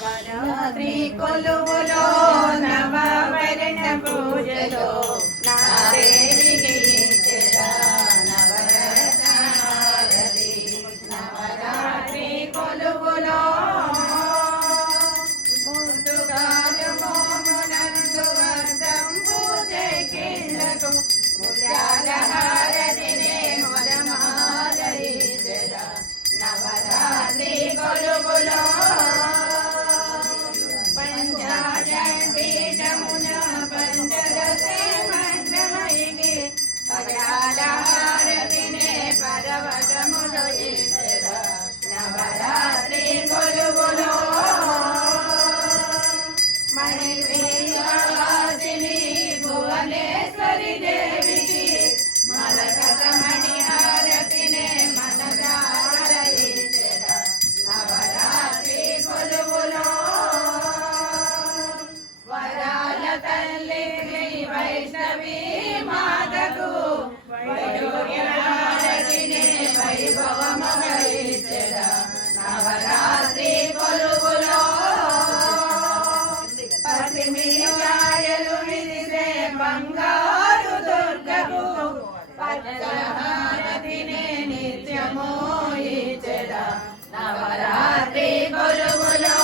నవరాత్రి కొలువులో నవవరణ పూజలో నా దేవికి నవరత్నారతి నవరాత్రి కొలువులో ముందుగాలమోమునందు వర్ధం పూజే కిందకు ముత్యాలహారతినే మొదమాలయి నవరాత్రి కొలువులో పంచాజపీఠమున పంచదశే మండమైకి పర్యాలహారతినే పర్వతములో నవరాత్రి కొలువులో మణివేణువాసిని భువనేశ్వరి దేవికి మరకత మణిహారతినే నవరాత్రి కొలువులో వరాల తల్లి వైష్ణవి మాతకు వైఢూర్యహారతినే వైభవమగైచెద నవరాత్రి కొలువులో పసిమియాయలు విరిసే బంగారు దుర్గకు పచ్చహారతినే నిత్యమోయిచెద నవరాత్రి కొలువులో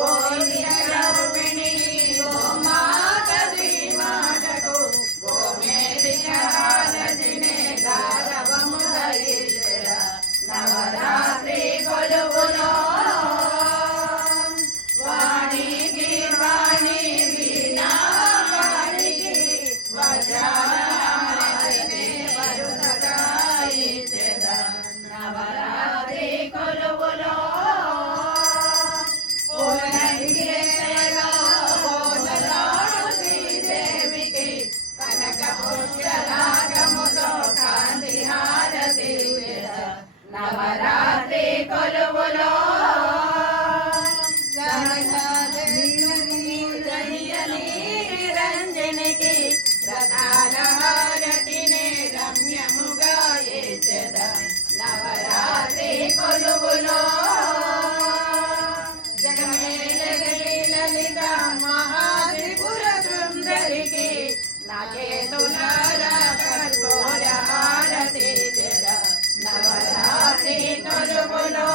గోవిందరూపిణి గోమాత శ్రీమాతకు గోమేధిహారతినే గారవముదైచెద నవరాత్రి కొలువులో వాణి గీర్వాణి వీణాపాణికి వజ్రాహారతినే వరుసగాయిచెద నవరాత్రి కొలువులో పూలనగిరేయలో శ్రీదేవికి కనక పుష్కరాగముతో కాంతి హారతి నవరాత్రి కొలువులో నిరంజనికి రథాల హారతినే రమ్యముగా ఏచెద నవరాత్రి కొలువులో లలిత మహాత్రిపుర సుందరికి నాకేతులార కర్పూర హారతి నవరాత్రి కొలువులో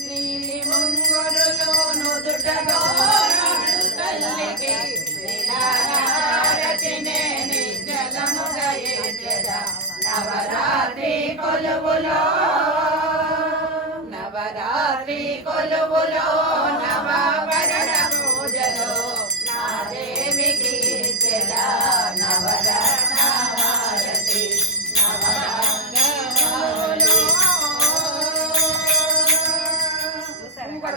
నీలి ముంగురులో నుదుట గోరాడు తల్లికి నీలాహారతినే నిజలముగా ఏచెద నవరాత్రి కొలువులో నవరాత్రి కొలువులో